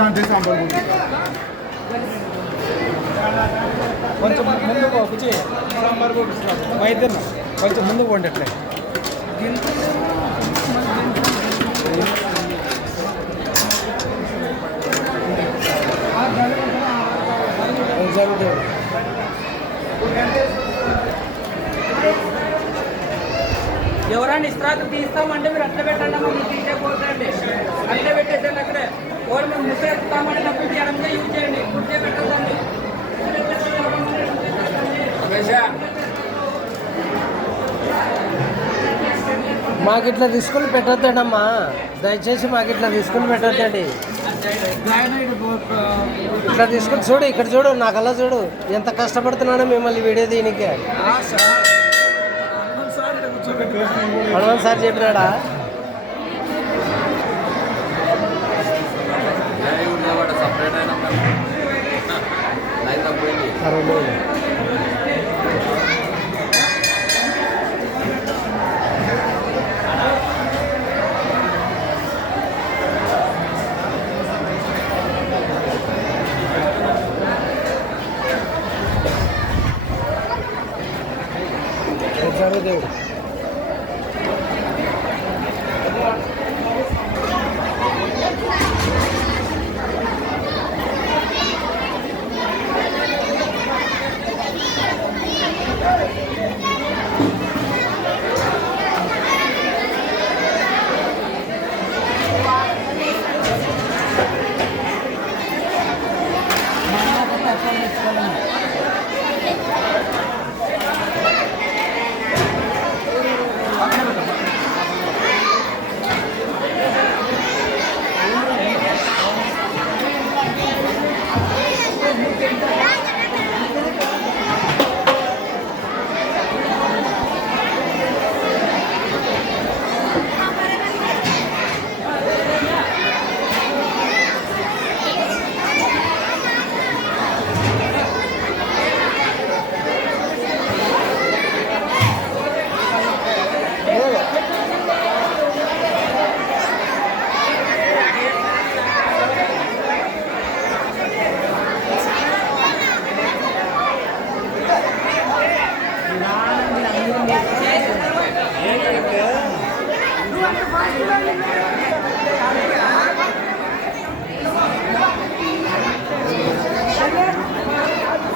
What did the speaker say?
దాంట్లో సాంబార్ కొంచెం ముందుకు వచ్చి సాంబార్ వైద్యం కొంచెం ముందుకు వండట్లే జరుగుతుంది. ఎవరైనా ఇస్త్రాకు తీస్తామంటే మీరు అట్లా పెట్టండి అమ్మా, మీరు తీసేపోతండి అట్లా పెట్టేసండి. అక్కడే ఓడి మేము ముసేస్తామంటే డబ్బులు చేయడంగా యూజ్ చేయండి, గుర్తే పెట్టదండి. మాకు ఇట్లా తీసుకుని పెట్టొద్దండమ్మా, దయచేసి మాకు ఇట్లా తీసుకుని పెట్టొద్దండి. ఇట్లా తీసుకుని చూడు, ఇక్కడ చూడు, నాకల్లా చూడు ఎంత కష్టపడుతున్నానో మిమ్మల్ని వీడియో దీనికి. హనుమంత్ సార్ చెప్పినాడా? సరే